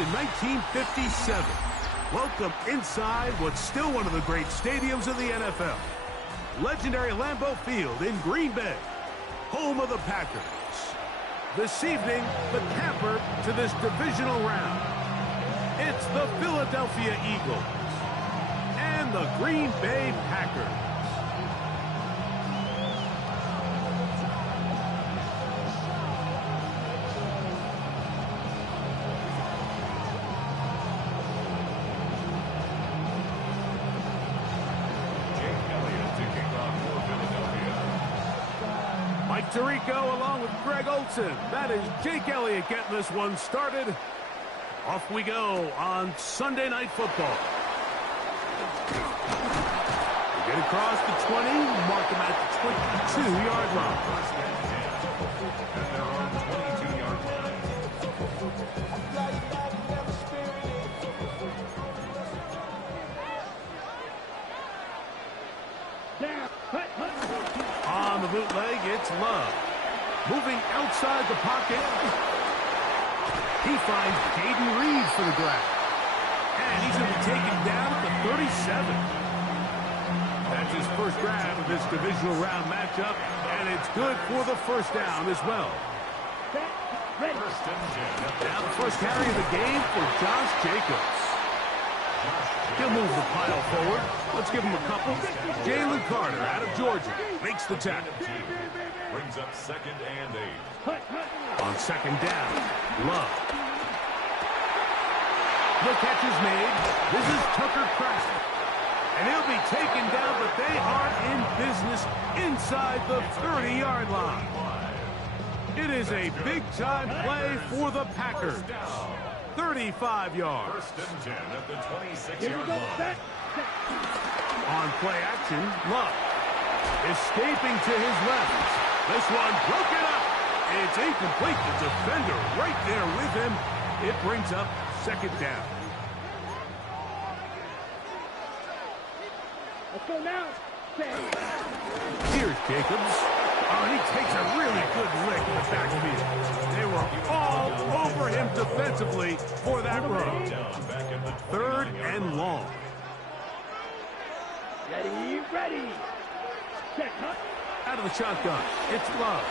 in 1957. Welcome inside what's still one of the great stadiums of the NFL. Legendary Lambeau Field in Green Bay, home of the Packers. This evening, the camper to this divisional round. It's the Philadelphia Eagles and the Green Bay Packers. Mike Tirico along with Greg Olsen. That is Jake Elliott getting this one started. Off we go on Sunday Night Football. We get across the 20, mark them at the 22-yard line. And they're on 22-yard line. On the bootleg, it's Love. Moving outside the pocket. He finds Jaden Reed for the grab. And he's going to be taken down at the 37. That's his first grab of this divisional round matchup, and it's good for the first down as well. Now the first carry of the game for Josh Jacobs. He'll move the pile forward. Let's give him a couple. Jalen Carter out of Georgia makes the tackle. Brings up 2nd and 8. On second down, Love. The catch is made. This is Tucker Kraft. And he'll be taken down, but they are in business inside the 30-yard line. It is a big-time play for the Packers. 35 yards. First and 10 at the 26-yard line. On play action, Love. Escaping to his left. This one broken up. It's incomplete. The defender right there with him. It brings up second down. Let's go now. Here's Jacobs. Oh, and he takes a really good lick in the backfield. They were all over him defensively for that run. Third and long. Ready. Check, huh? Out of the shotgun, it's Love.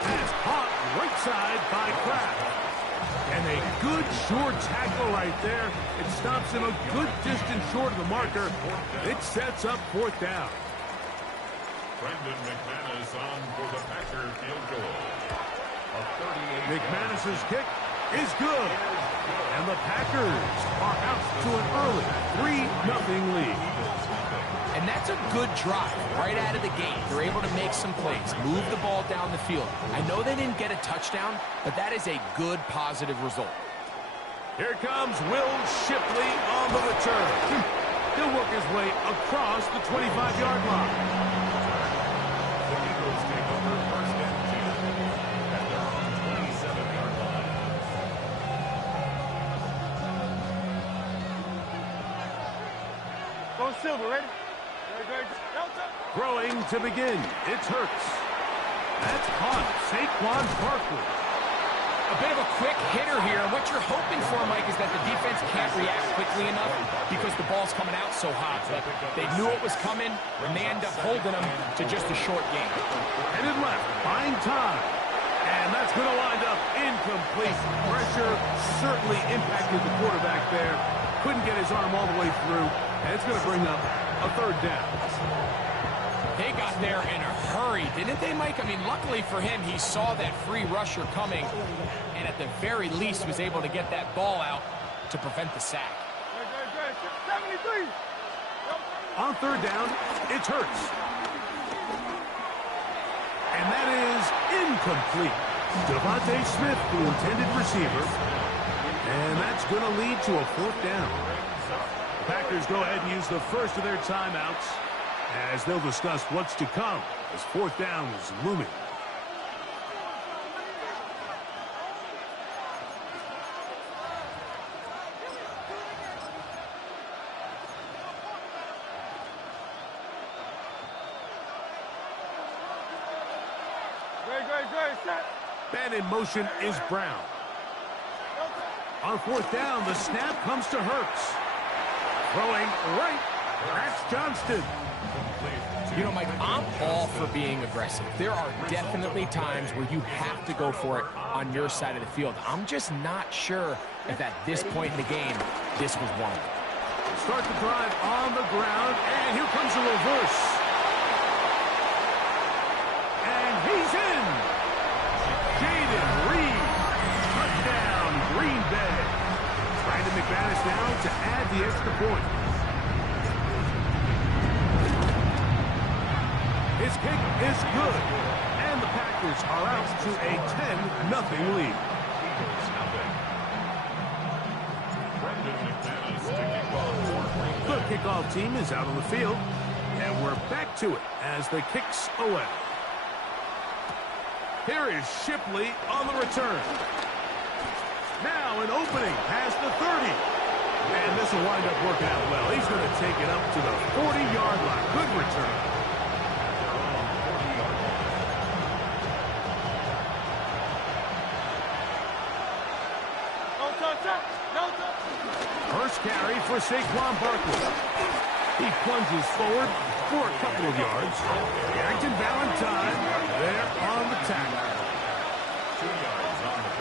Pass caught right side by Kraft. And a good short tackle right there. It stops him a good distance short of the marker. It sets up fourth down. Brendan McManus on for the Packer field goal. A 38. McManus's kick is good. And the Packers are out to an early 3-0 lead. And that's a good drive right out of the gate. They're able to make some plays, move the ball down the field. I know they didn't get a touchdown, but that is a good, positive result. Here comes Will Shipley on the return. He'll work his way across the 25-yard line. The Eagles take over first and 10. And they're on 27-yard line. Go Silver, ready? Throwing to begin. It's Hurts. That's caught. Saquon Barkley. A bit of a quick hitter here. What you're hoping for, Mike, is that the defense can't react quickly enough because the ball's coming out so hot. But they knew it was coming, and they end up holding them to just a short game. Headed left, buying time. And that's going to wind up incomplete. Pressure certainly impacted the quarterback there. Couldn't get his arm all the way through. And it's going to bring up a third down. They got there in a hurry, didn't they, Mike? I mean, luckily for him, he saw that free rusher coming, and at the very least was able to get that ball out to prevent the sack. 73. On third down, it's Hurts. And that is incomplete. Devontae Smith, the intended receiver. And that's going to lead to a fourth down. The Packers go ahead and use the first of their timeouts as they'll discuss what's to come as fourth down is looming. Great, set. Man in motion is Brown. On fourth down, the snap comes to Hurts. Throwing right, that's Johnston. You know, Mike, I'm all for being aggressive. There are definitely times where you have to go for it on your side of the field. I'm just not sure if at this point in the game, this was one. Start the drive on the ground, and here comes a reverse. And he's in. Jaden Reed. Touchdown, Green Bay. Brandon McManus now to add the extra point. His kick is good, and the Packers are out to a 10-0 lead. The kickoff team is out on the field, and we're back to it as the kicks away. Here is Shipley on the return. Now an opening past the 30. And this will wind up working out well. He's going to take it up to the 40-yard line. Good return. First carry for Saquon Barkley. He plunges forward for a couple of yards. Carrington Valentine there on the tackle.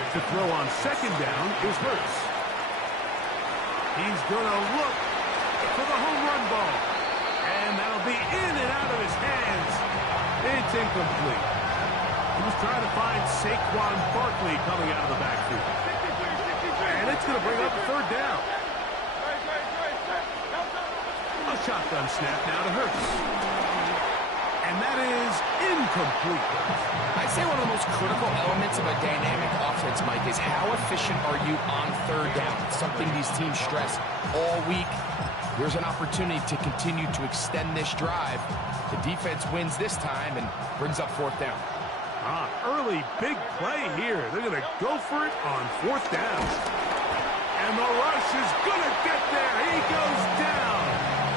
To throw on second down is Hurts. He's going to look for the home run ball. And that'll be in and out of his hands. It's incomplete. He was trying to find Saquon Barkley coming out of the backfield. And it's going to bring up a third down. A shotgun snap now to Hurts. And that is incomplete. I'd say one of the most critical elements of a dynamic offense, Mike, is how efficient are you on third down? It's something these teams stress all week. Here's an opportunity to continue to extend this drive. The defense wins this time and brings up fourth down. Early big play here. They're going to go for it on fourth down. And the rush is going to get there. He goes down.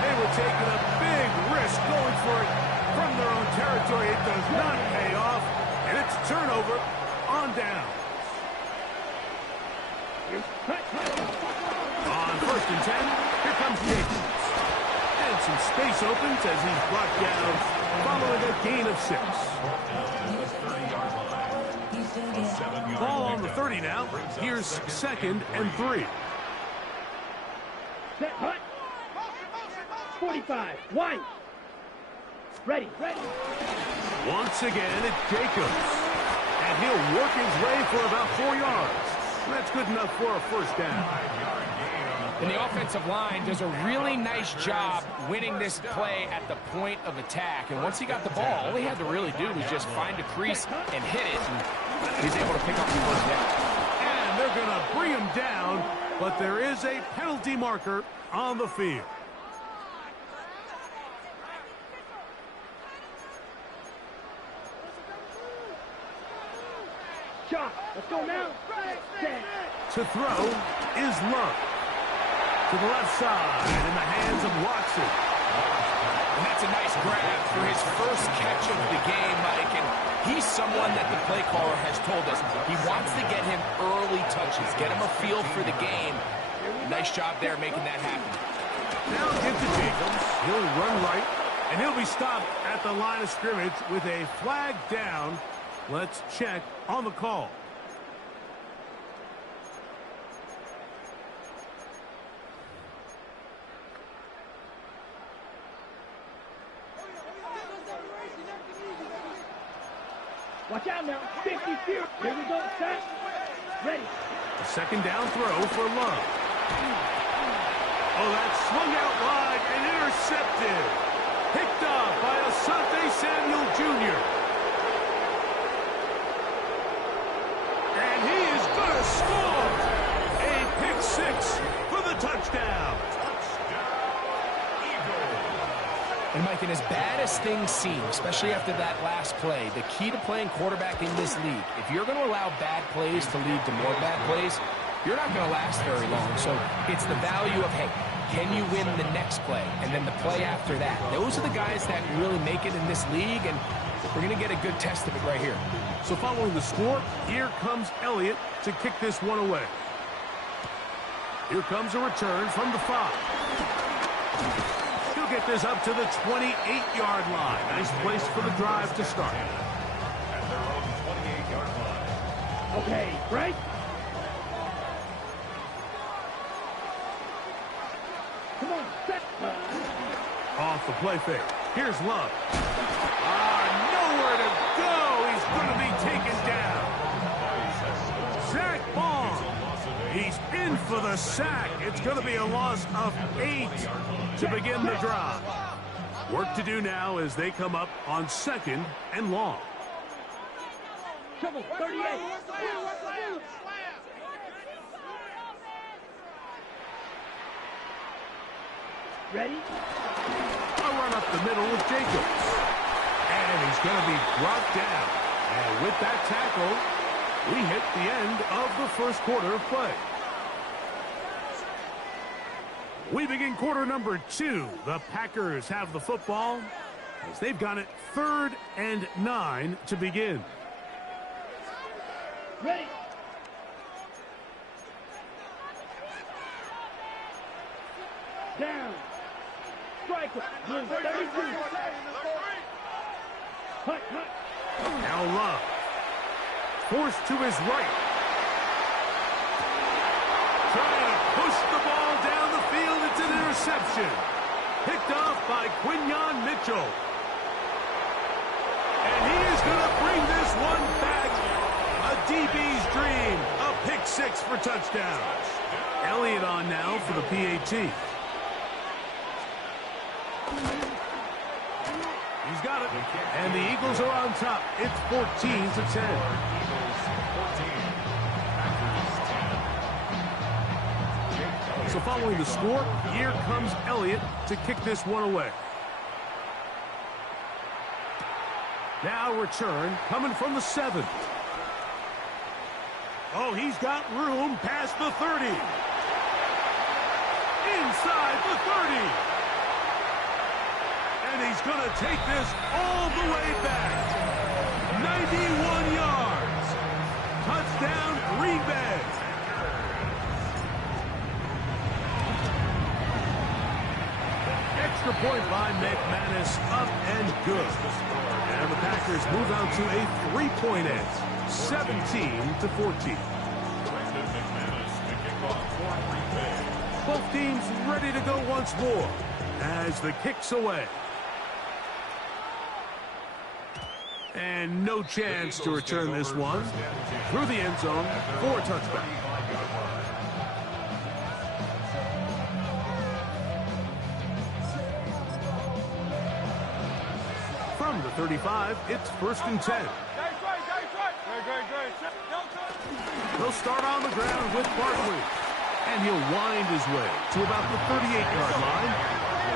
They were taking a big risk going for it from their own territory. It does not pay off. And it's a turnover on down. On first and 10, here comes Jacobs. And some space opens as he's brought down following a gain of 6. Ball on the 30 now. Here's second and 3. Set, hut. 45. One. Ready. Once again, it's Jacobs. And he'll work his way for about 4 yards. That's good enough for a first down. And the offensive line does a really nice job winning this play at the point of attack. And once he got the ball, all he had to really do was just find a crease and hit it. And he's able to pick up the first down. And they're going to bring him down, but there is a penalty marker on the field. Shot. Let's go now. To throw is Love. To the left side, in the hands of Watson. And that's a nice grab for his first catch of the game, Mike. And he's someone that the play caller has told us he wants to get him early touches, get him a feel for the game. Nice job there making that happen. Now give to Jacobs. He'll run right, and he'll be stopped at the line of scrimmage with a flag down. Let's check on the call. Watch out now. 50 feet. Here we go. Set. Ready. A second down throw for Love. Oh, that's swung out wide and intercepted. Picked up by Asante Samuel Jr. And he is going to score. A pick 6 for the touchdown. And Mike, and as bad as things seem, especially after that last play, the key to playing quarterback in this league, if you're going to allow bad plays to lead to more bad plays, you're not going to last very long. So it's the value of, hey, can you win the next play? And then the play after that. Those are the guys that really make it in this league, and we're going to get a good test of it right here. So following the score, here comes Elliott to kick this one away. Here comes a return from the 5. He'll get this up to the 28-yard line. Nice place for the drive to start. At their own 28-yard line. Okay, break. Come on, set. Off the play fake. Here's Love. Nowhere to go. He's going to be taken down. Zach Baun. He's in for the sack. It's going to be a loss of 8 to begin the drive. Work to do now as they come up on 2nd and long. Trouble, 38. Ready? A run up the middle with Jacobs. And he's going to be brought down. And with that tackle, we hit the end of the first quarter of play. We begin quarter number 2. The Packers have the football as they've got it 3rd and 9 to begin. Ready? Down. Striker. 32. Hut. Now Love. Forced to his right. Trying to push the ball down the field. It's an interception. Picked off by Quinyon Mitchell. And he is going to bring this one back. A DB's dream. A pick 6 for touchdown. Elliott on now for the PAT. He's got it. And the Eagles are on top. It's 14-10. So following the score, here comes Elliott to kick this one away. Now return coming from the 7. Oh, he's got room past the 30. Inside the 30. And he's going to take this all the way back. 91 yards. Touchdown, Green Bay. Extra point by McManus, up and good. And the Packers move out to a 3-point edge, 17-14. Both teams ready to go once more as the kick's away. And no chance to return this one through the end zone for a touchback. From the 35, it's 1st and 10. He'll start on the ground with Barkley. And he'll wind his way to about the 38-yard line.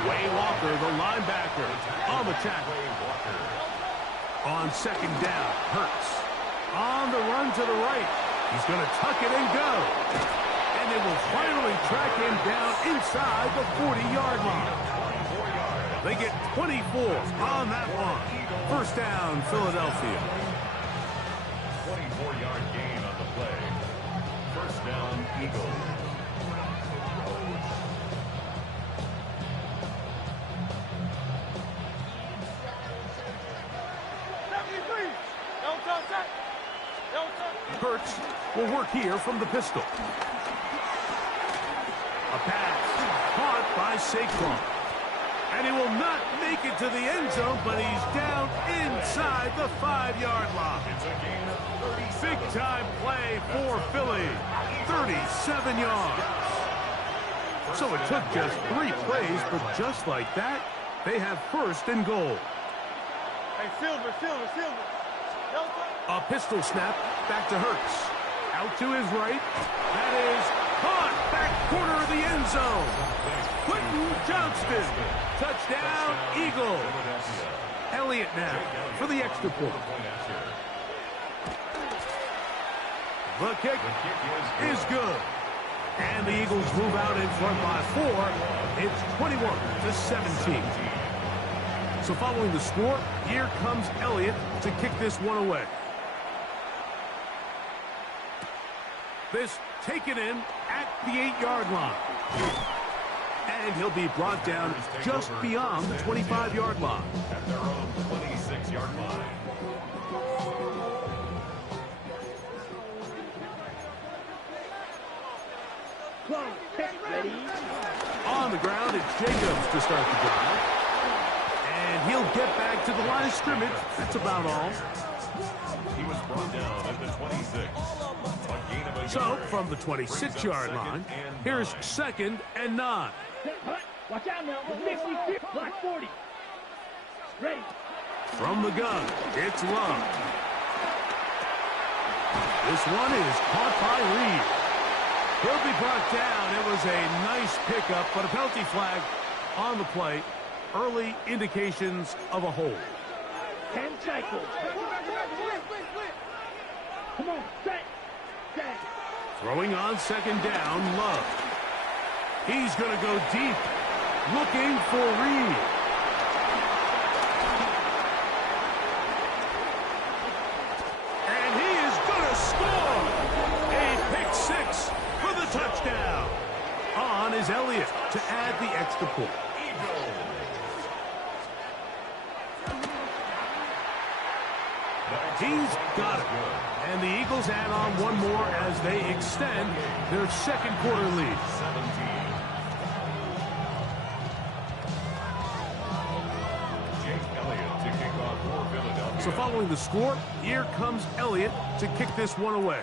Way Walker, the linebacker, on the tackle. On 2nd down, Hurts. On the run to the right. He's going to tuck it and go. And they will finally track him down inside the 40-yard line. They get 24 on that one. 1st down, Philadelphia. 24-yard gain on the play. 1st down, Eagles. Hurts will work here from the pistol. A pass caught by Saquon. And he will not make it to the end zone, but he's down inside the 5-yard line. Big-time play for Philly. 37 yards. So it took just 3 plays, but just like that, they have 1st and goal. Hey, Silver. A pistol snap back to Hurts. Out to his right. That is caught back corner of the end zone. Quentin Johnston. Touchdown, Eagles. Elliott now for the extra point. The kick is good. And the Eagles move out in front by 4. It's 21-17. So following the score, here comes Elliott to kick this one away. This taken in at the 8-yard line. And he'll be brought down just beyond the 25-yard line. At their own 26-yard line. Ready? On the ground, it's Jacobs to start the drive. And he'll get back to the line of scrimmage. That's about all. He was brought down at the 26. So, from the 26-yard line, here's 2nd and 9. Watch out now. 50, block 40. Ready. From the gun, it's Love. This one is caught by Reed. He'll be brought down. It was a nice pickup, but a penalty flag on the play. Early indications of a hold. 10 cycles. Come on, set. Throwing on 2nd down, Love. He's going to go deep, looking for Reed. And he is going to score. A pick 6 for the touchdown. On is Elliott to add the extra point. He's got it. And the Eagles add on one more as they extend their second quarter lead. 17. Jake Elliott to kick off for Philadelphia. So following the score, here comes Elliott to kick this one away.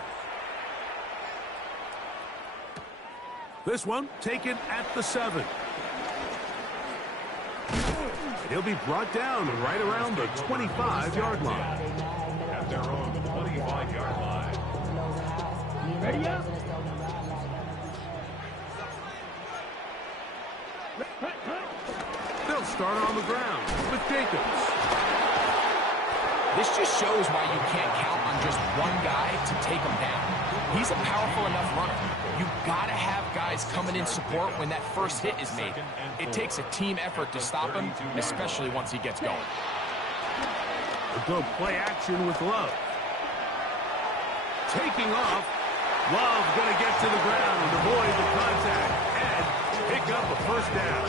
This one taken at the 7. He'll be brought down right around the 25-yard line. At their own 25-yard line. Ready up. They'll start on the ground with Jacobs. This just shows why you can't count on just one guy to take him down. He's a powerful enough runner. You've got to have guys coming in support when that first hit is made. It takes a team effort to stop him, especially once he gets going. A good play action with Love. Taking off. Love going to get to the ground, avoid the contact, and pick up a first down.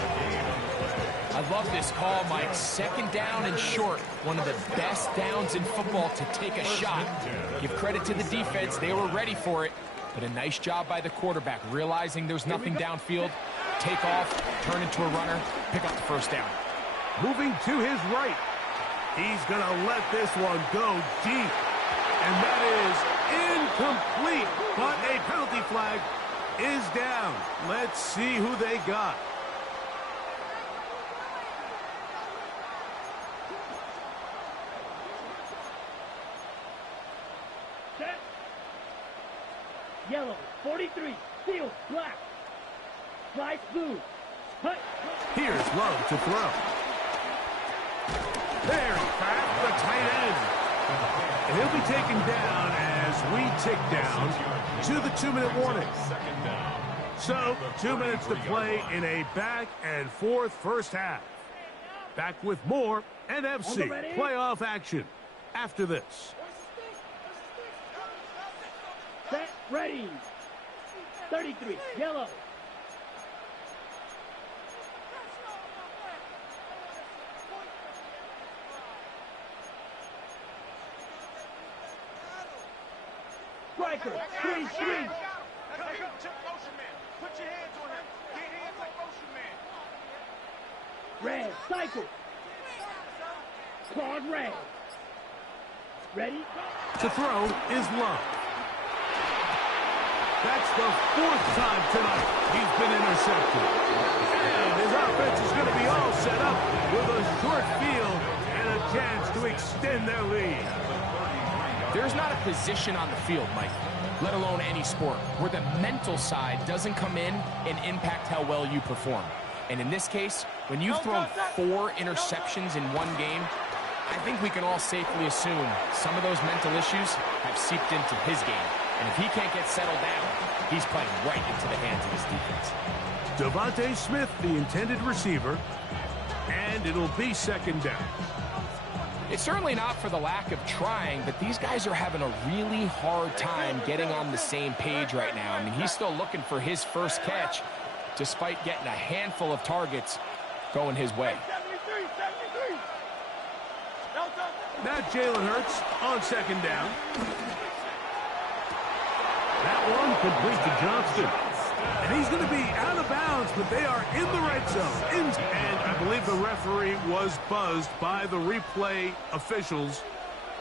I love this call, Mike. 2nd down and short. One of the best downs in football to take a shot. Give credit to the defense. They were ready for it. But a nice job by the quarterback, realizing there's nothing downfield. Take off, turn into a runner, pick up the first down. Moving to his right. He's going to let this one go deep. And that is incomplete. But a penalty flag is down. Let's see who they got. Set. Yellow, 43. Field, black. Slice, blue. Hut. Here's Love to throw. There's Kraft, the tight end. And he'll be taken down as we tick down to the 2-minute warning. So, 2 minutes to play in a back-and-forth first half. Back with more NFC playoff action after this. Set, ready. 33, yellow. Striker, 3-3. Check motion man. Put your hands on him. Get hands like motion man. Red, cycle. Claude Red. Ready? To throw is Love. That's the 4th time tonight he's been intercepted. And his offense is going to be all set up with a short field and a chance to extend their lead. There's not a position on the field, Mike, let alone any sport, where the mental side doesn't come in and impact how well you perform. And in this case, when you've thrown 4 interceptions in one game, I think we can all safely assume some of those mental issues have seeped into his game. And if he can't get settled down, he's playing right into the hands of his defense. Devontae Smith, the intended receiver, and it'll be 2nd down. It's certainly not for the lack of trying, but these guys are having a really hard time getting on the same page right now. I mean, he's still looking for his first catch, despite getting a handful of targets going his way. Now Jalen Hurts on second down. That one complete to Johnston. And he's going to be out of bounds, but they are in the red zone. And I believe the referee was buzzed by the replay officials,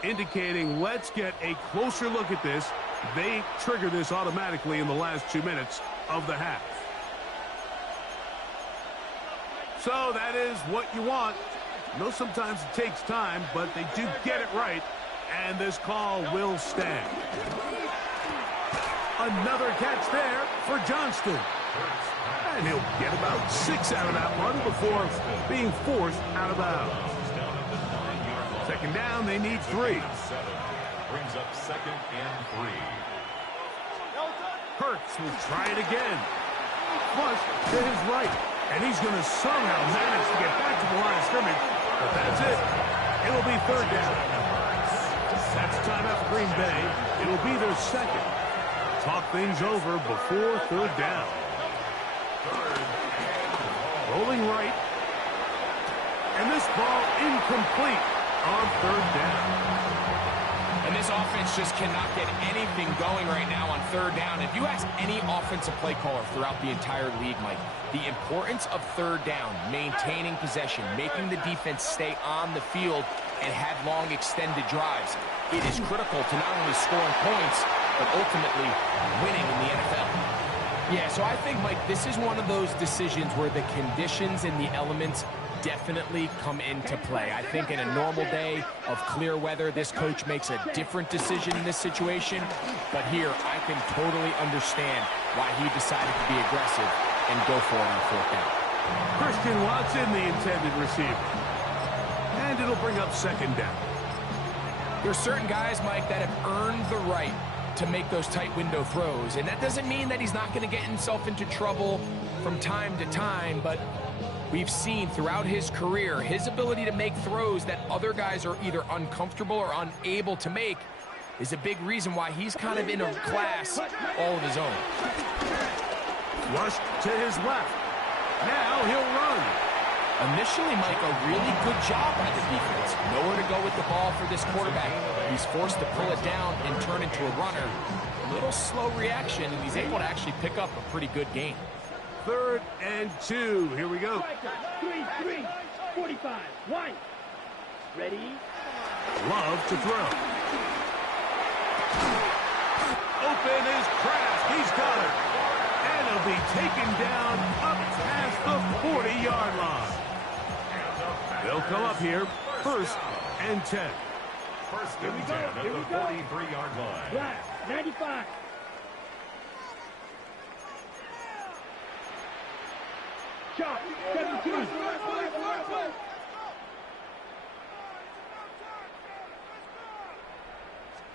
indicating let's get a closer look at this. They trigger this automatically in the last 2 minutes of the half. So that is what you want. I know sometimes it takes time, but they do get it right, and this call will stand. Another catch there for Johnston. And he'll get about 6 out of that one before being forced out of bounds. Second down, they need 3. Brings up 2nd and 3. Hurts will try it again. Flush to his right. And he's going to somehow manage to get back to the line of scrimmage. But that's it. It'll be 3rd down. That's timeout for Green Bay. It'll be their 2nd. Talk things over before 3rd down. Rolling right. And this ball incomplete on 3rd down. And this offense just cannot get anything going right now on 3rd down. If you ask any offensive play caller throughout the entire league, Mike, the importance of 3rd down, maintaining possession, making the defense stay on the field and have long extended drives, it is critical to not only scoring points, but ultimately winning in the NFL. Yeah, so I think, Mike, this is one of those decisions where the conditions and the elements definitely come into play. I think in a normal day of clear weather, this coach makes a different decision in this situation. But here, I can totally understand why he decided to be aggressive and go for it on 4th down. Christian Watson, the intended receiver. And it'll bring up 2nd down. There's certain guys, Mike, that have earned the right to make those tight window throws. And that doesn't mean that he's not going to get himself into trouble from time to time, but we've seen throughout his career his ability to make throws that other guys are either uncomfortable or unable to make is a big reason why he's kind of in a class all of his own. Flush to his left. Now he'll run. Initially, Mike, a really good job by the defense. Nowhere to go with the ball for this quarterback. He's forced to pull it down and turn into a runner. A little slow reaction, and he's able to actually pick up a pretty good gain. 3rd and 2. Here we go. 3, 45. White. Ready? Love to throw. Open is Kraft. He's got it. And he'll be taken down up past the 40-yard line. They'll come up here, 1st and 10. 1st and 10 at the 43-yard line. Black, 95. Chop, 17.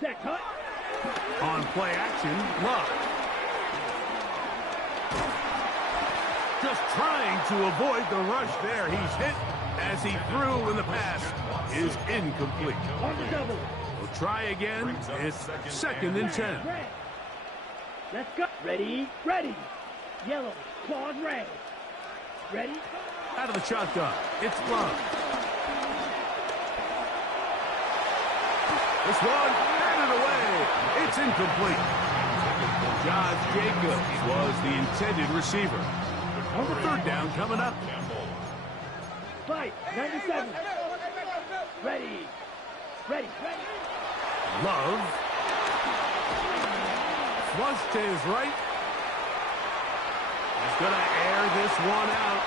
Set cut. On play action, Love. Just trying to avoid the rush there. He's hit as he threw in the pass is incomplete. On the double. We'll try again. It's 2nd and 10. Red. Let's go. Ready, ready. Yellow, claws red. Ready? Out of the shotgun, it's Love. This one, batted away. It's incomplete. Josh Jacobs was the intended receiver. On the 3rd down coming up. Fight, 97. Ready, ready, ready. Love. Flush to his right. He's going to air this one out.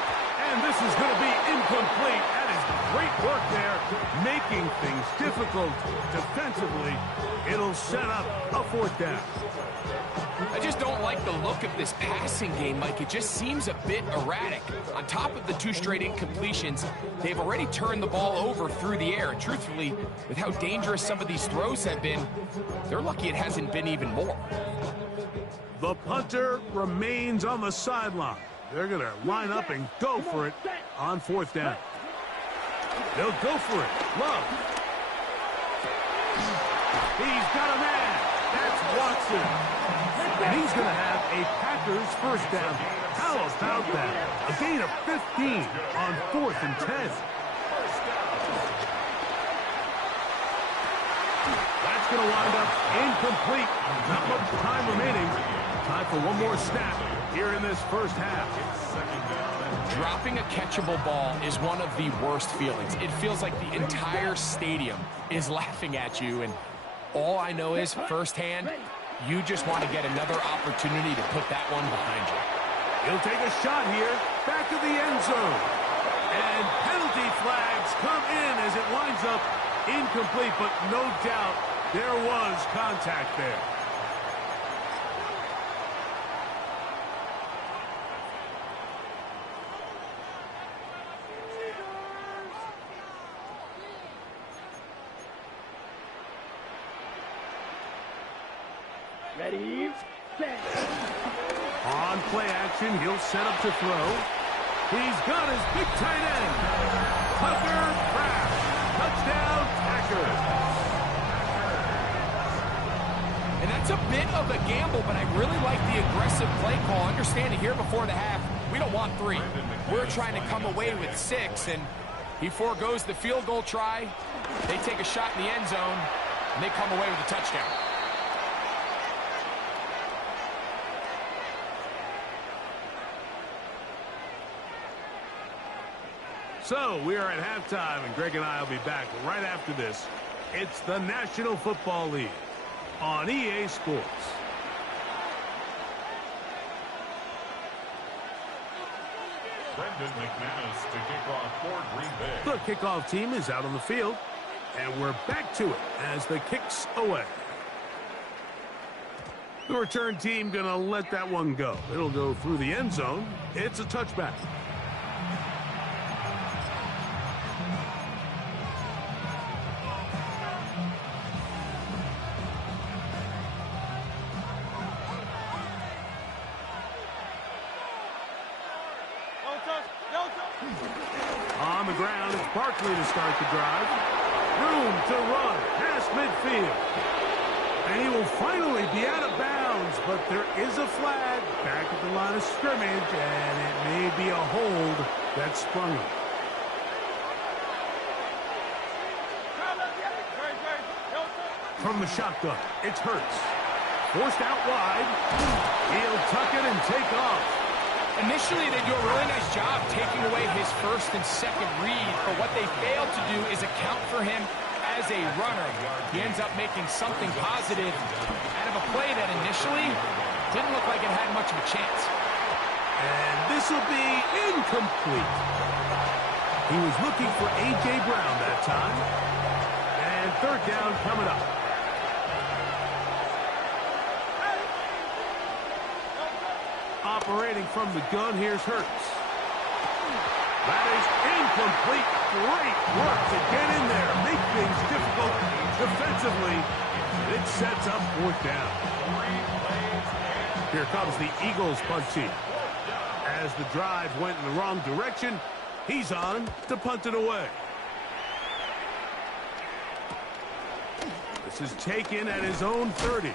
And this is going to be incomplete. That is great work there, making things difficult defensively. It'll set up a 4th down. I just don't like the look of this passing game, Mike. It just seems a bit erratic. On top of the 2 straight incompletions, they've already turned the ball over through the air. And truthfully, with how dangerous some of these throws have been, they're lucky it hasn't been even more. The punter remains on the sideline. They're going to line up and go for it on 4th down. They'll go for it. Love. He's got a man. That's Watson. And he's going to have a Packers first down. How about that? A gain of 15 on 4th and 10. That's going to wind up incomplete. Not much time remaining. Time for one more snap here in this first half. Dropping a catchable ball is one of the worst feelings. It feels like the entire stadium is laughing at you, and all I know is firsthand, you just want to get another opportunity to put that one behind you. He'll take a shot here, back of the end zone. And penalty flags come in as it winds up incomplete, but no doubt there was contact there. Ready, set. On play action, he'll set up to throw. He's got his big tight end. Tucker Kraft. Touchdown, Packers. And that's a bit of a gamble, but I really like the aggressive play call. Understanding here before the half, we don't want 3. We're trying to come away with 6, and he foregoes the field goal try. They take a shot in the end zone, and they come away with a touchdown. So, we are at halftime, and Greg and I will be back right after this. It's the National Football League on EA Sports. Brendan McManus to kick off for Green Bay. The kickoff team is out on the field, and we're back to it as the kick's away. The return team going to let that one go. It'll go through the end zone. It's a touchback. On the ground, it's Barkley to start the drive. Room to run past midfield. And he will finally be out of bounds, but there is a flag back at the line of scrimmage, and it may be a hold that sprung him. From the shotgun, it's Hurts. Forced out wide. He'll tuck it and take off. Initially, they do a really nice job taking away his first and second read, but what they failed to do is account for him as a runner. He ends up making something positive out of a play that initially didn't look like it had much of a chance. And this will be incomplete. He was looking for A.J. Brown that time. And third down coming up. Operating from the gun, here's Hurts. That is incomplete. Great work to get in there, make things difficult defensively. It sets up 4th down. Here comes the Eagles punt team. As the drive went in the wrong direction, he's on to punt it away. This is taken at his own 30.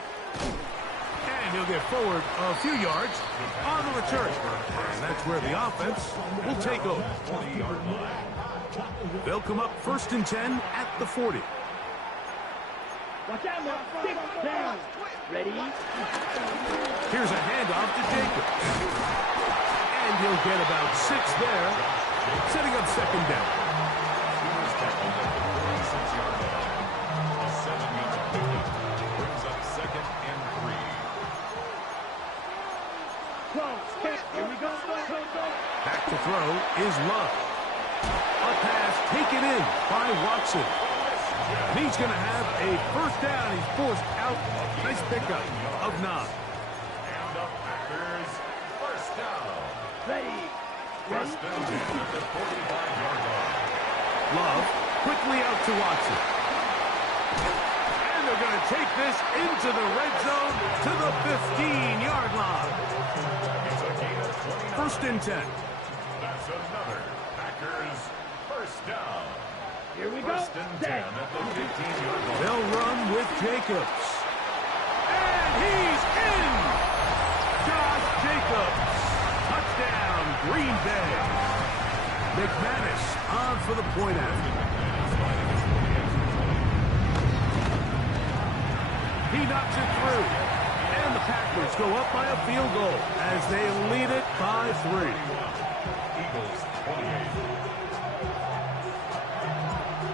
And he'll get forward a few yards on the return. And that's where the offense will take over. They'll come up 1st and 10 at the 40. Watch out now. 6 down. Ready? Here's a handoff to Jacobs. And he'll get about 6 there, setting up 2nd down. Back to throw is Love. A pass taken in by Watson. And he's going to have a 1st down. He's forced out. Nice pickup of 9. And the Packers, 1st down. Ready. 1st and 10 at the 45-yard line. Love quickly out to Watson. And they're going to take this into the red zone to the 15-yard line. It's a gain of 29. 1st and 10. That's another Packers 1st down. Here we go. First and 10 Set. at the 15-yard line. They'll run with Jacobs. And he's in! Josh Jacobs. Touchdown, Green Bay. McManus on for the point after. He knocks it through. And the Packers go up by a field goal as they lead it by 3. Eagles 28.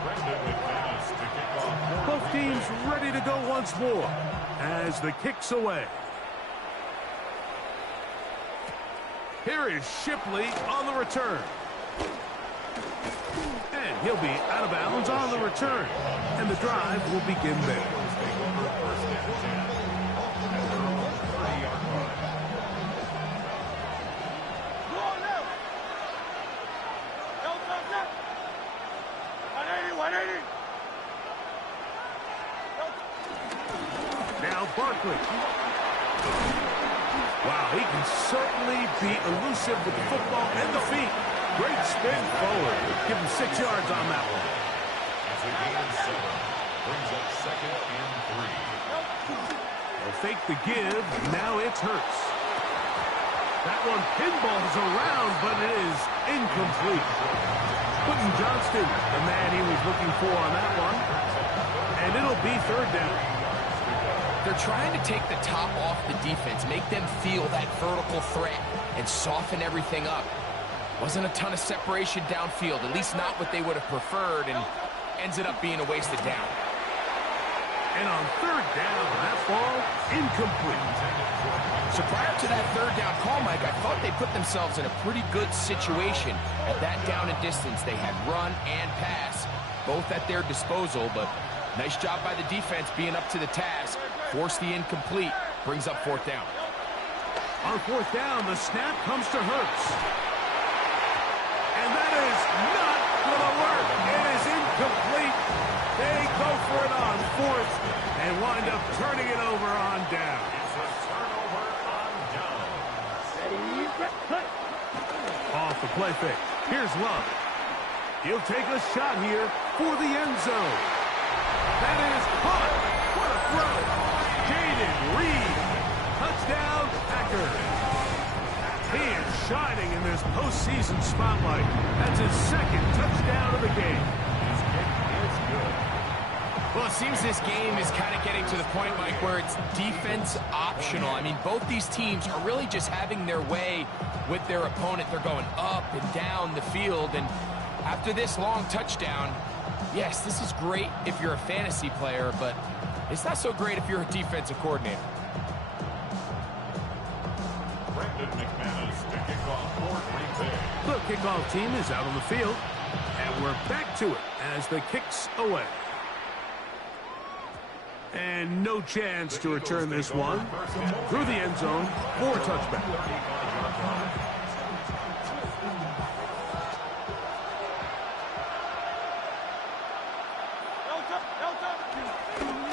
Brendan McManus to kick off. Both teams ready to go once more as the kick's away. Here is Shipley on the return. And he'll be out of bounds on the return. And the drive will begin there. First and 10 at their own 30-yard line. Go on now. Go, go, go. 180, 180. Now Barkley. Wow, he can certainly be elusive with the football and the feet. Great spin forward. Give him 6 yards on that one. As we gain 7, brings up 2nd and 3. They'll fake the give. Now it's Hurts. That one pinballs around, but it is incomplete. Quentin Johnston, the man he was looking for on that one. And it'll be 3rd down. They're trying to take the top off the defense, make them feel that vertical threat, and soften everything up. Wasn't a ton of separation downfield, at least not what they would have preferred, and ends it up being a wasted down. And on 3rd down, that ball incomplete. So prior to that 3rd down call, Mike, I thought they put themselves in a pretty good situation at that down and distance. They had run and pass, both at their disposal, but nice job by the defense being up to the task. Force the incomplete, brings up 4th down. On 4th down, the snap comes to Hurts. And that is not going to work. It is incomplete. They go for it on 4th and wind up turning it over on down. It's a turnover on down. Ready, cut. Off the play fake. Here's Love. He'll take a shot here for the end zone. That is caught. What a throw. Jaden Reed. Touchdown, Packers. He is shining in this postseason spotlight. That's his 2nd touchdown of the game. His kick is good. Well, it seems this game is kind of getting to the point, Mike, where it's defense optional. I mean, both these teams are really just having their way with their opponent. They're going up and down the field, and after this long touchdown, yes, this is great if you're a fantasy player, but it's not so great if you're a defensive coordinator. Brendan McManus to kick off for Green Bay. The kickoff team is out on the field, and we're back to it as the kick's away. And no chance to return this one through the end zone for a touchback.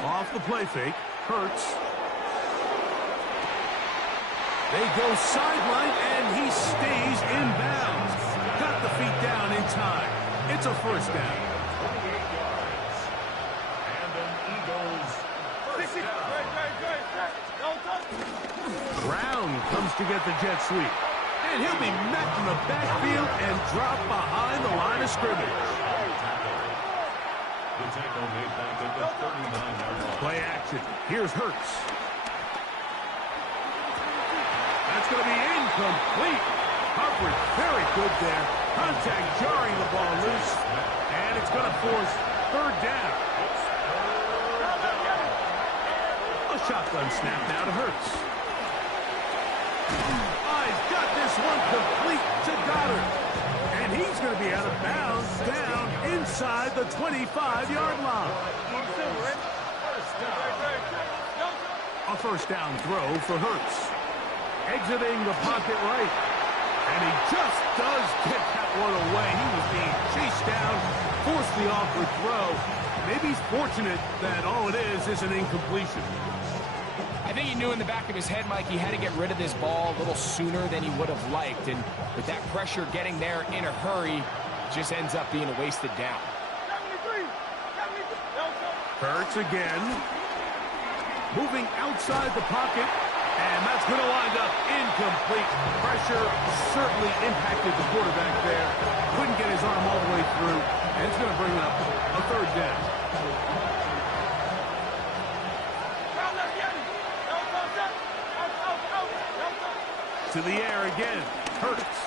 Off the play fake, Hurts. They go sideline, and he stays in bounds. Got the feet down in time. It's a 1st down. 28 yards. And an Eagles first down. Brown comes to get the jet sweep. And he'll be met in the backfield and dropped behind the line of scrimmage. The tackle made back at the 39-yard line. Play action. Here's Hurts. That's going to be incomplete. Hubbard very good there. Contact jarring the ball loose. And it's going to force 3rd down. A shotgun snap now to Hurts. He's got this one complete to Goddard. And he's going to be out of bounds down inside the 25-yard line. A 1st down throw for Hurts. Exiting the pocket right. And he just does get that one away. He was being chased down, forced the awkward throw. Maybe he's fortunate that all it is an incompletion. I think he knew in the back of his head, Mike, he had to get rid of this ball a little sooner than he would have liked. And with that pressure getting there in a hurry, just ends up being a wasted down. Hurts again. Moving outside the pocket. And that's going to wind up incomplete. Pressure certainly impacted the quarterback there. Couldn't get his arm all the way through. And it's going to bring up a third down. To the air again. Hurts.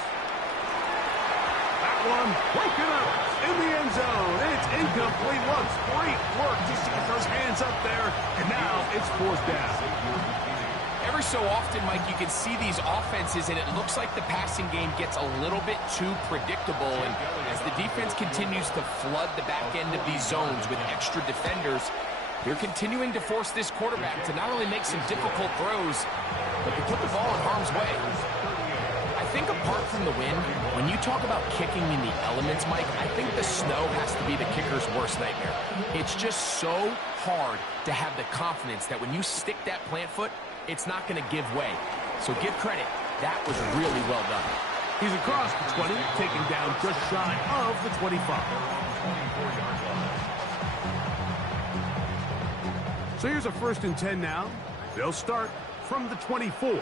That one broken up in the end zone. It's incomplete. Once great work just to get those hands up there. And now it's fourth down. Every so often, Mike, you can see these offenses, and it looks like the passing game gets a little bit too predictable. And as the defense continues to flood the back end of these zones with extra defenders, they're continuing to force this quarterback to not only make some difficult throws, but to put the ball in harm's way. I think apart from the wind, when you talk about kicking in the elements, Mike, I think the snow has to be the kicker's worst nightmare. It's just so hard to have the confidence that when you stick that plant foot, it's not going to give way. So give credit. That was really well done. He's across the 20, taken down just shy of the 25. So here's a 1st and 10 now. They'll start from the 24. Ready?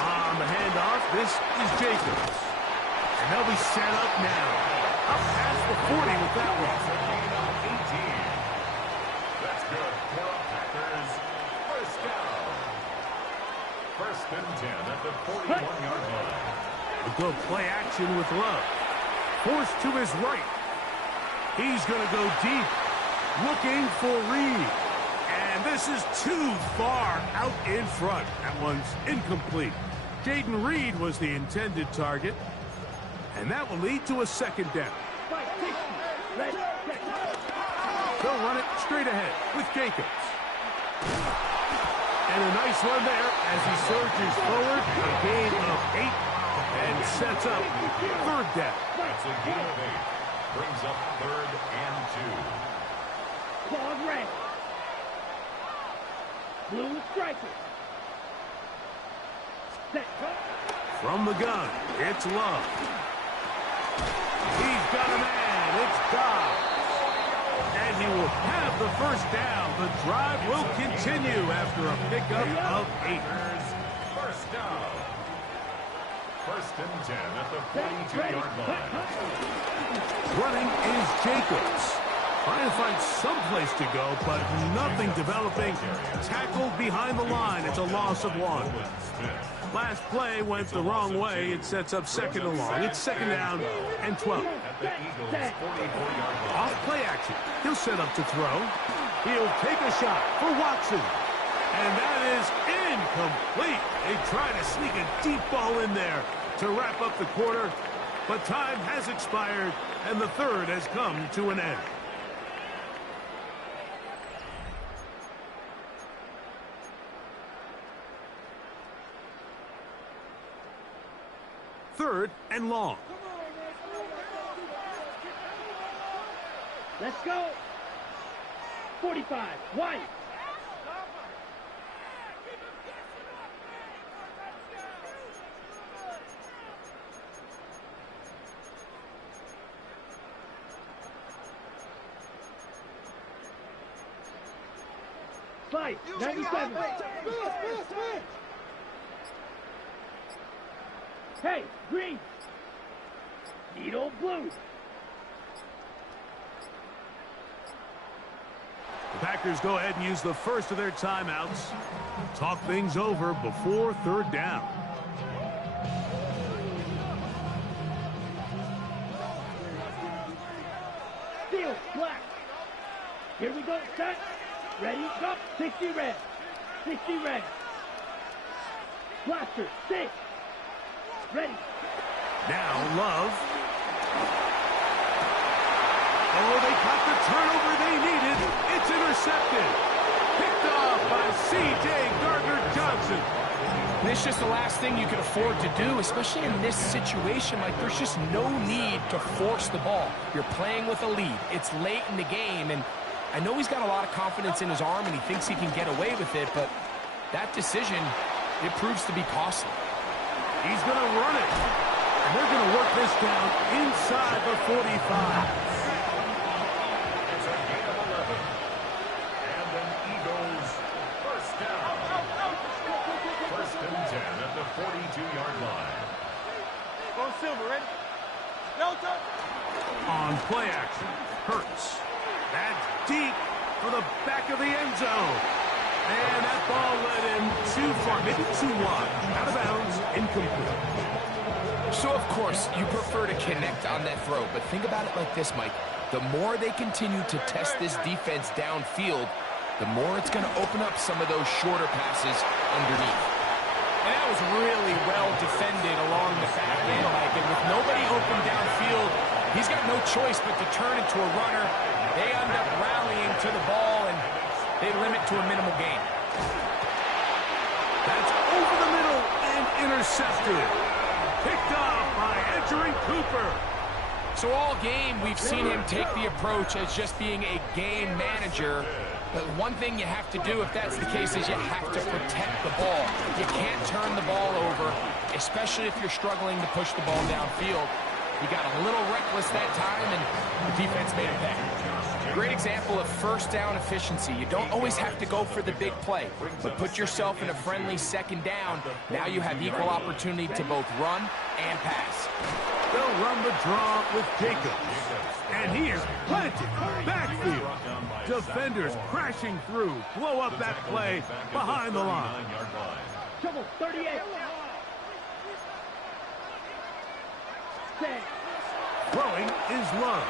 On the handoff, this is Jacobs. And they'll be set up now. Up past the 40 with that one. First and 10 at the 41-yard line. A good play action with Love. Forced to his right. He's going to go deep. Looking for Reed. And this is too far out in front. That one's incomplete. Jaden Reed was the intended target. And that will lead to a 2nd down. They'll run it straight ahead with Jacobs. And a nice run there as he surges forward. A gain of 8 and sets up 3rd down. That's a gain of 8. Brings up 3rd and 2. Claude red. Blue striker. Set. From the gun, it's Love. He's got a man. It's Dobbs. And he will have the 1st down. The drive will continue after a pickup of 8. First down. 1st and 10 at the 42-yard line. Running is Jacobs. Trying to find some place to go, but nothing developing. Tackled behind the line. It's a loss of 1. Last play went the wrong way. It sets up 2nd and long. It's 2nd down and 12. Off play action. He'll set up to throw. He'll take a shot for Watson. And that is incomplete. They try to sneak a deep ball in there to wrap up the quarter. But time has expired, and the 3rd has come to an end. Third and long. Let's go. 45. White. Slide. 97. Hey, green. Needle blue. The Packers go ahead and use the first of their timeouts. Talk things over before 3rd down. Steel black. Here we go, set. Ready, go. 60 red. 60 red. Blaster, 6. Ready. Now Love. Oh, they caught the turnover they needed. It's intercepted. Picked off by C.J. Gardner-Johnson. And it's just the last thing you can afford to do, especially in this situation. Like, there's just no need to force the ball. You're playing with a lead. It's late in the game, and I know he's got a lot of confidence in his arm, and he thinks he can get away with it, but that decision, it proves to be costly. He's going to run it. And they're going to work this down inside the 45. on play action. Hurts. That's deep for the back of the end zone. And that ball led him too far, maybe too wide. Out of bounds, incomplete. So, of course, you prefer to connect on that throw, but think about it like this, Mike. The more they continue to test this defense downfield, the more it's going to open up some of those shorter passes underneath. And that was really well defended along the back end, Mike. And with nobody open downfield, he's got no choice but to turn into a runner. They end up rallying to the ball, and they limit to a minimal gain. That's over the middle and intercepted. Picked off by Edgerrin Cooper. So all game, we've seen him take the approach as just being a game manager. But one thing you have to do if that's the case is you have to protect the ball. You can't turn the ball over, especially if you're struggling to push the ball downfield. He got a little reckless that time, and the defense made a pay. Great example of first down efficiency. You don't always have to go for the big play, but put yourself in a friendly second down. Now you have equal opportunity to both run and pass. They'll run the draw with Jacobs. And here's planted backfield. Defenders crashing through. Blow up that play behind the line. Trouble, 38. Set. Throwing is Love.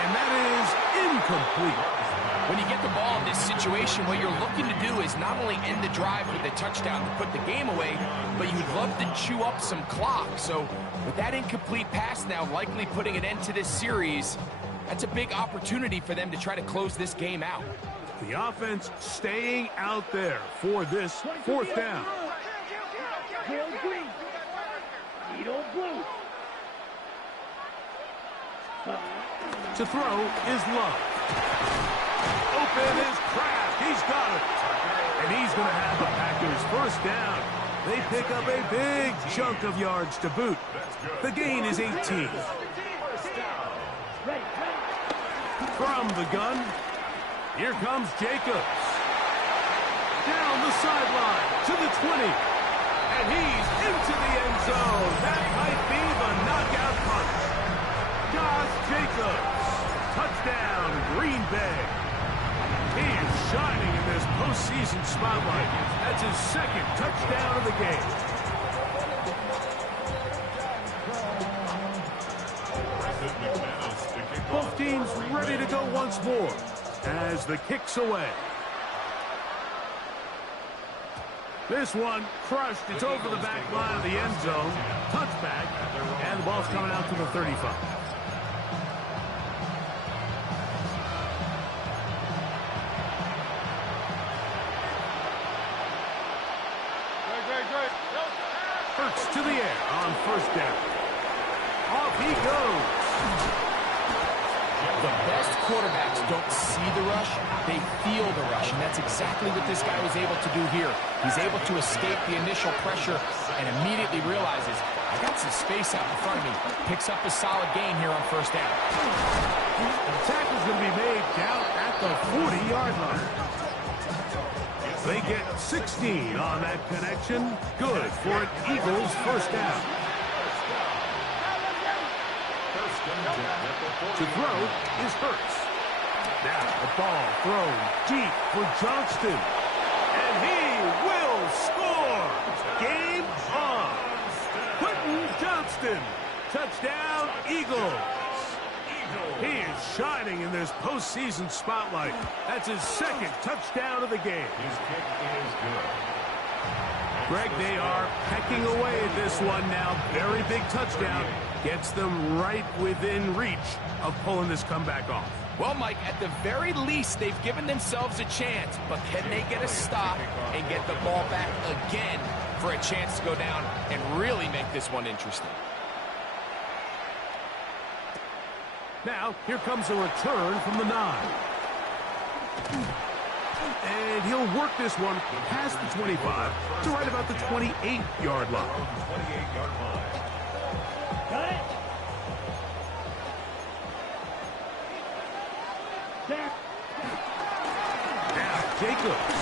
And that is incomplete. When you get the ball in this situation, what you're looking to do is not only end the drive with a touchdown to put the game away, but you'd love to chew up some clock. So with that incomplete pass now likely putting an end to this series, that's a big opportunity for them to try to close this game out. The offense staying out there for this fourth down. Hail green. Needle blue. To throw is Love. Open is Kraft. He's got it. And he's going to have the Packers first down. They pick up a big chunk of yards to boot. The gain is 18. From the gun, here comes Jacobs. Down the sideline to the 20. And he's into the end zone. That might be the knockout punch. Josh Jacobs. Touchdown, Green Bay. He is shining in this postseason spotlight. That's his second touchdown of the game. Both teams ready to go once more as the kick's away. This one crushed. It's over the back line of the end zone. Touchback, and the ball's coming out to the 35. Hurts to the air on first down. Off he goes. The best quarterbacks don't see the rush, they feel the rush, and that's exactly what this guy was able to do here. He's able to escape the initial pressure and immediately realizes, I got some space out in front of me. Picks up a solid gain here on first down. The tackle's going to be made down at the 40-yard line. They get 16 on that connection. Good for an Eagles first down. To throw is Hurts. Now the ball thrown deep for Johnston. And he will score. Game on. Quentin Johnston. Touchdown, Eagles. He is shining in this postseason spotlight. That's his second touchdown of the game. His kick is good. Greg, they are pecking away at this one now. Very big touchdown. Gets them right within reach of pulling this comeback off. Well, Mike, at the very least, they've given themselves a chance, but can they get a stop and get the ball back again for a chance to go down and really make this one interesting? Now, here comes a return from the 9. And he'll work this one past the 25 to right about the 28-yard line. 28-yard line. Got it. There. Now, Jacobs.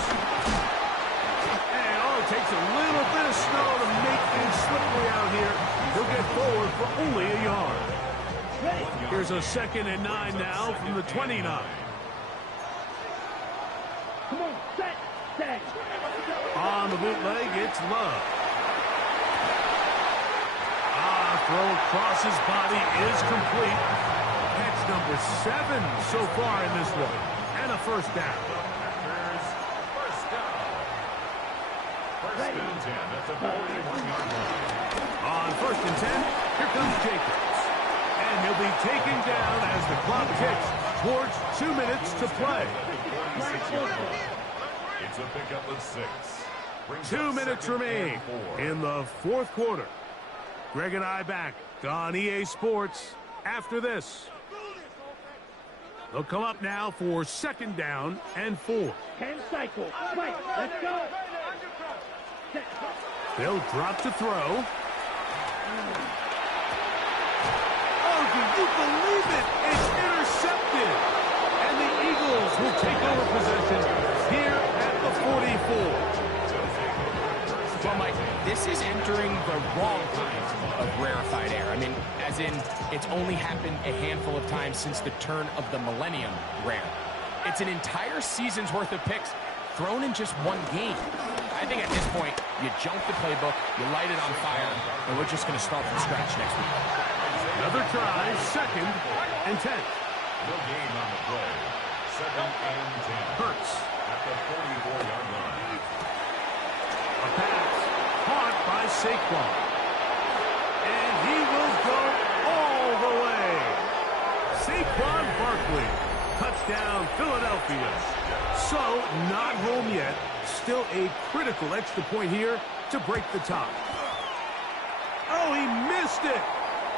And all it takes a little bit of snow to make things slippery out here. He'll get forward for only a yard. Here's a 2nd and 9 now from the 29. Come on, set, set. On the bootleg, it's Love. Throw across his body is complete. Catch number 7 so far in this one. And a first down. First down. First and 10 at the 41-yard line. On 1st and 10, here comes Jacobs. And he'll be taken down as the clock ticks towards 2 minutes to play. It's a pickup of 6. 2 minutes remain in the 4th quarter. Greg and I back on EA Sports after this. They'll come up now for 2nd down and 4. 10 cycle. Mike, let's go. Set. They'll drop to throw. Oh, do you believe it? It's intercepted. And the Eagles will take over possession here at the 44. Well, Mike, this is entering the wrong kind of rarefied air. I mean, as in, it's only happened a handful of times since the turn of the millennium rare. It's an entire season's worth of picks thrown in just one game. I think at this point, you jump the playbook, you light it on fire, and we're just going to start from scratch next week. Another try, 2nd and 10. No gain on the play. 2nd and 10. Hurts. At the 44-yard line. A pass caught by Saquon. And he will go all the way. Saquon Barkley. Touchdown, Philadelphia. So, not home yet. Still a critical extra point here to break the tie. Oh, he missed it.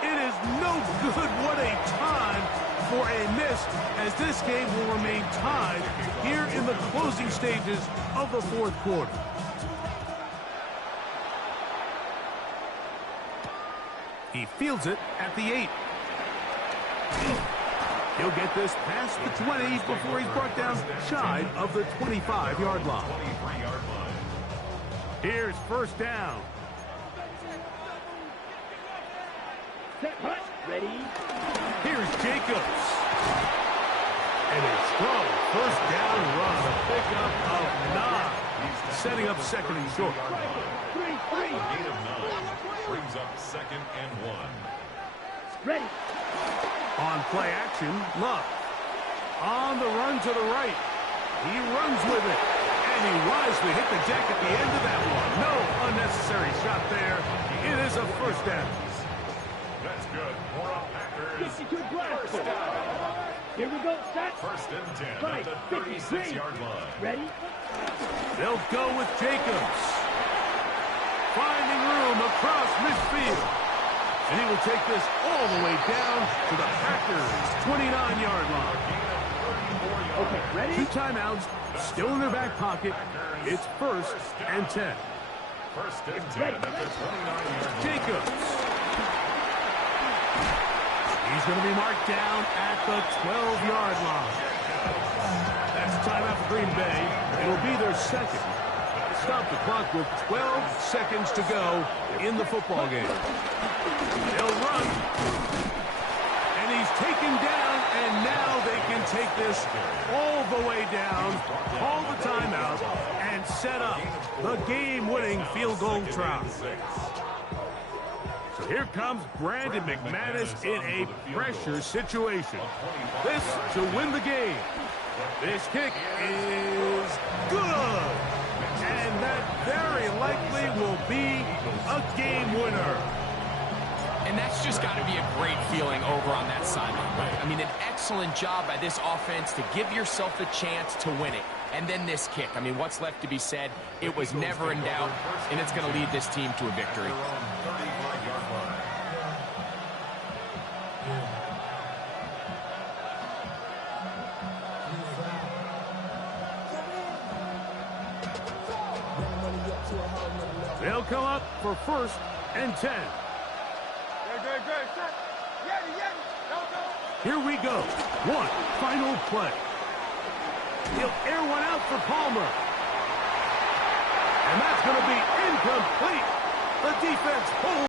It is no good. What a time for a miss, as this game will remain tied here in the closing stages of the 4th quarter. He fields it at the 8. He'll get this past the 20 before he's brought down shy of the 25-yard line. 23-yard line. Here's 1st down. Set, hut, ready. Here's Jacobs. And a strong 1st down run. A pickup of 9. Setting up 2nd and short. 3, 3. Gain of 9. Brings up 2nd and 1. Ready. On play action, Love. On the run to the right. He runs with it. And he wisely hit the deck at the end of that one. No unnecessary shot there. It is a 1st down. That's good. More on Packers. 52 blast. First down. Here we go, set. 1st and 10 Right, at the 36-yard line. Ready. They'll go with Jacobs. Finding room across midfield. And he will take this all the way down to the Packers' 29-yard line. Okay, ready. 2 timeouts still in their back pocket. It's 1st and 10. 1st and 10 at the 29-yard line. Jacobs. He's going to be marked down at the 12-yard line. That's timeout for Green Bay. It'll be their 2nd. Stop the clock with 12 seconds to go in the football game. They'll run. And he's taken down, and now they can take this all the way down, call the timeout, and set up the game-winning field goal try. So here comes Brandon McManus in a pressure situation. This to win the game. This kick is good. And that very likely will be a game winner. And that's just got to be a great feeling over on that sideline, right? I mean, an excellent job by this offense to give yourself a chance to win it. And then this kick. I mean, what's left to be said? It was never in doubt, and it's going to lead this team to a victory. They'll come up for 1st and 10. Here we go. One final play. He'll air one out for Palmer. And that's going to be